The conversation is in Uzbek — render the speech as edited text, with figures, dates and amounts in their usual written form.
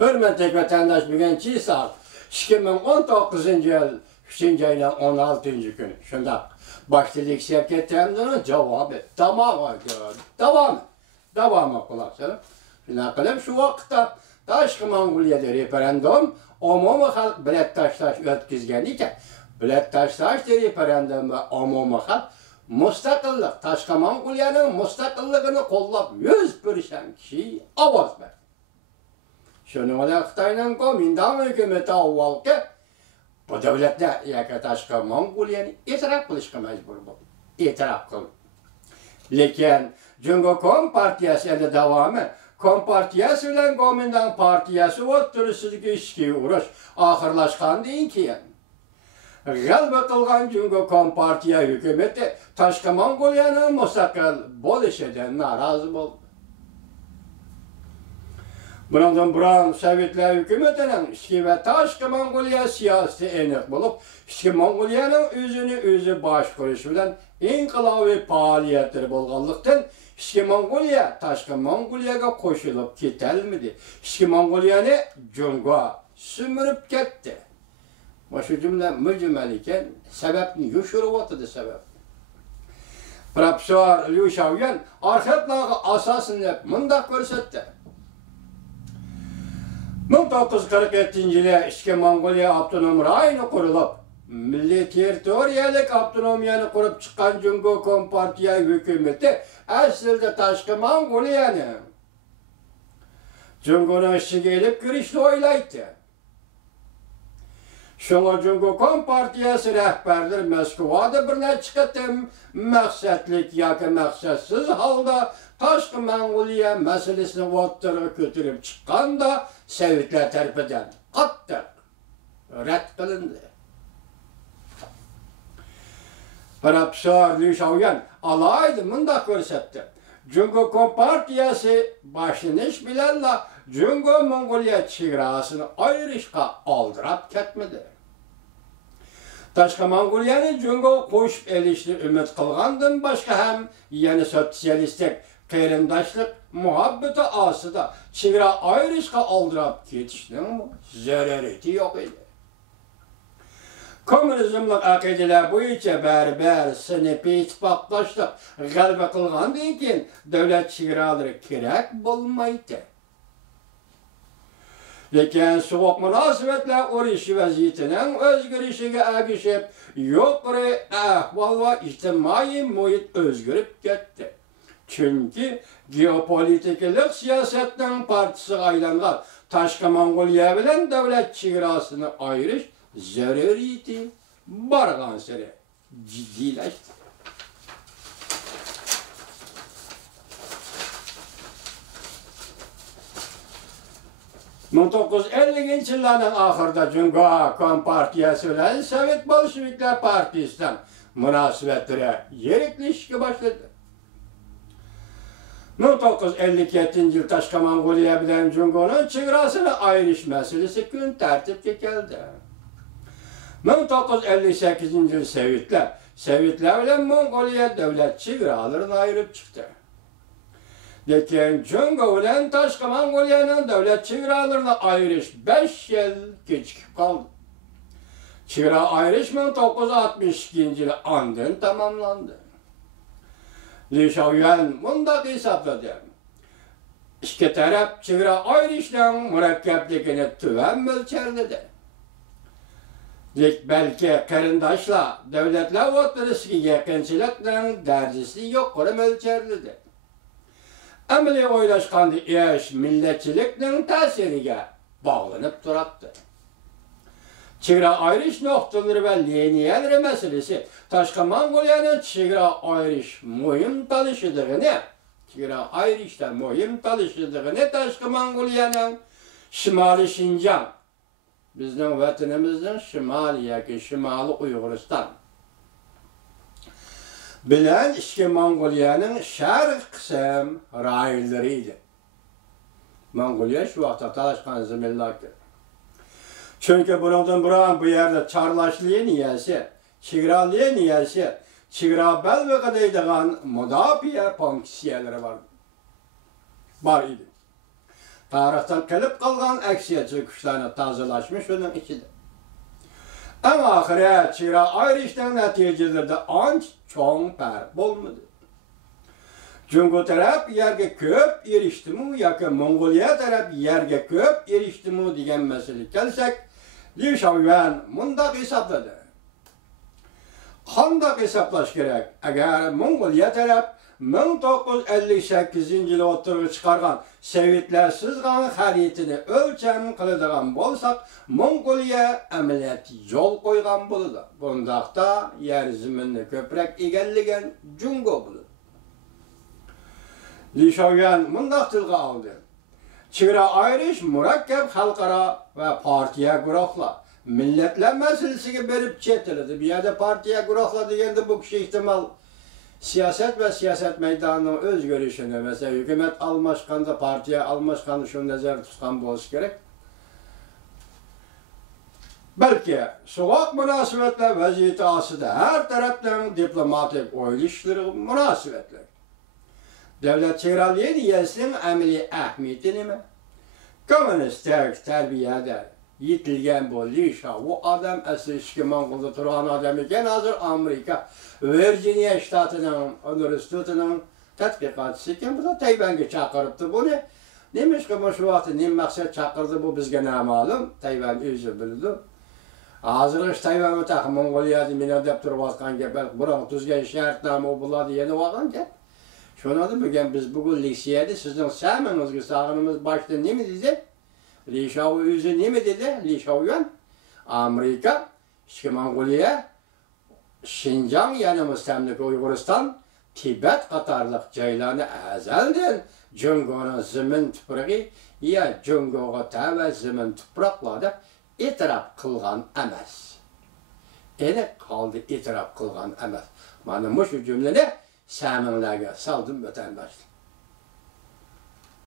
Hürmetli vatandaş bugün çiğsak 2019 yıl 3. ayının 16. günü. Şunda başlılık şirketlerinin cevabı devamı kulak sarıp. Şuna kılıp şu vakitte Taşkı Mongoliyada referandum umumi halk bilet taşlaş ötkizgen iken bilet taşlaş referandumda umumi halk müstakillik, Taşkı Mongoliya'nın müstakilligini kollab 100% kişi ovoz verdi. Şunu bilan Xitoyning Kuomintang hukumati avvalgi bu davlatlar yoki Taşkı Mongoliyani e'tirof qilishga majbur bo'ldi. E'tirof qildi. Lekin Jungo Kompartiyasi endi davomi Kompartiyasi bilan Kuomintang partiyasi o'rtasidagi ichki urush oxirlashgandan keyin g'alaba qilgan Jungo Kompartiya hukumati Taşkı Mongoliyaning mustaqil bo'lishidan norozi bo'ldi. Bundan buran Sovetlar hükümetinin ichki ve Taşkı Mongoliya siyosati aniq bo'lib, ichki Mongoliyaning o'zini o'zi boshqarish bilan inqilobiy faoliyatlar bo'lganlikdan ichki Mongoliya Taşkı Mongoliyaga qo'shilib ketolmadi. Ichki Mongoliyani Jungo sumirib ketdi. Shu jumla mujmal ekan, sababni yoshirib o'tdi sabab. Professor Liu Shaoyan arxivlarga asosan mundaq ko'rsatdi. 1947-yili ichki Mongoliya avtonom rayoni qurilib, milliy territoriyalik avtonomiyani qurib chiqqan Jungo Kompartiya hukumati aslida Taşkı Mongoliyani Jungoning ichiga elib kirishni o'ylaydi. Shunga Jungo Kompartiyasi rahbarlari Moskvada bir necha qatim maqsadlik yoki maqsadsiz holda Taşkı Mongoliya masalasini o'rtaga ko'tarib chiqqanda Sovetlar tarafidan qattiq rad qilindi. Professor Liu Shaoyan alayda mundaq ko'rsatdi. Jungo Kompartiyasi boshlanish bilanla Jungo Mongoliya chegarasini ayirishga oldirab ketmadi. Taşkı Mongoliyani Jungo qo'shib elishni umid qilgandan boshqa ham yana sotsialistik qarindoshlik muhabbati ostida chegara ayirishga oldirab ketishning zaruriyati yo'q edi. Kommunizmlik aqidalar bo'yicha baribir sinfiy ittifoqdoshlik g'alaba qilgandan keyin davlat chegaralari kerak bo'lmaydi. Lekin sovuq munosabatlar urushi vaziyatining o'zgarishiga ergashib, yuqori ahvol va ijtimoiy muhit o'zgarib ketdi. Chunki geopolitikalik siyosatning partisiga aylangan Taşkı Mongoliya bilan davlat chegarasini ayirish zaruriyati borgan sari jiddiylashdi. yillarning oxirida Jungo Kompartiyasi bilan Sovet Bolsheviklar partiyasidan munosabatlari yiriklashishga boshladi. 1957-yil Taşkı Mongoliya bilan Jungoning chegarasini ayirish masalasi kun tartibga keldi. 1958-yil Sovetlar bilan Mongoliya davlat chegaralarini ayirib chiqdi. Lekin Jungo bilan Taşkı Mongoliyaning davlat chegaralarini ayirish 5 yil kechikib qoldi. Chegara ayirish 1962-yili andin tamomlandi. Liu Shaoyan mundaq hisobladi. Ikki taraf chegara ayirishning murakkabligini tuvan mo'lchalladi. Balki qarindoshlar davlatlar o'rtasidagi yaqinchilikning darajasi yuqori mo'lchalladi. Amaliy o'ylashganda ish millatchilikning ta'siriga bog'lanib turibdi. Chegara ayirish nuqtalari va liniyalar masalasi Taşkı Mongoliyaning chegara ayirish muhim tanishidigini, Taşkı Mongoliyaning Shimoliy Shinjang, bizning vatanimizning shimoliy yoki Shimoliy Uyg'uriston bilan ichki Mongoliyaning sharq qism rayonlari edi. Mongoliya shu vaqtda talashgan zaminlardir. Chunki bundan buran bu yerda Çarlaş liniyasi, chegara liniyasi, chegara belbog'i deydigan mudofaa funksiyalari bor edi. tarixdan qilib qolgan aksiyatchi kuchlarni tozalaşmış onun içinde. Ama ahiret chegara ayrışdan natijalarida ancha cho'ng farq bo'lmadi. Jungo taraf yerga ko'p erishdimi yoki Mongoliya taraf yerga ko'p erishdimi degan masalaga kelsak, Li Shaoyuan mundaq hisobladi. Qanday hisoblash kerak? Agar Mongoliya taraf 1958-yili o'tirib chiqargan Sovetlar sizgan xaritini o'lcham qiladigan bo'lsak, Mongoliya amaliyot yo'l qo'ygan bo'ladi. Bundaqda yer zaminni ko'proq egallagan Jungo bo'ladi. Li Shaoyuan mundaq tilga oldi. Chegara ayirish murakkab xalqaro va partiya guruhlar millatlar masalasiga berib chetiladi. Bu yerda partiya guruhlar deganda bu kishi ehtimol siyaset ve siyaset meydanının özgörüşünü, mesela hükümet almışkanda, partiye almışkanda şunu nazar tutkan bo'lishi kerak. Belki soğuk münasebetler vaziyeti asıda her taraftan diplomatik o'ylashlar münasebetler. Devlet çevraliği diyesinin ameli ahmiyeti nima? Komünistler terbiyede yetilgen bu Li Shao, bu adam asli ishki Mongolda turgan adam ekan, hozir Amerika Virginia shtatının universitetining tadqiqotchisi ekan. Bu da Tayvanga chaqiribdi buni. Nima ish qilmoq shu vaqtda nima maqsad chaqirdi bu bizga noma'lum. Tayvan o'zi bildi. Hozir Tayvan o'taq Mongoliyani meni deb turayotgan gap, biroq tuzgan shartnoma bo'ladi yana olgan gap. Shundan bugun biz bugun leksiyada sizning samimizga sog'inimiz boshda nima dedi? Li Shao o'zi nima dedi? Li Shaoyuan Amerika, ishki Mongoliya, Şinjan yani müstemlik Uyg'uriston, Tibet qatorliq joylarni azaldan Jungoning zamin tuprog'i ya Jungoga tava zamin tuproqlarda e'tirof qilgan emas. Endi qoldi e'tirof qilgan emas. Mana shu jumlani samimlarga soldim vatandoshlar.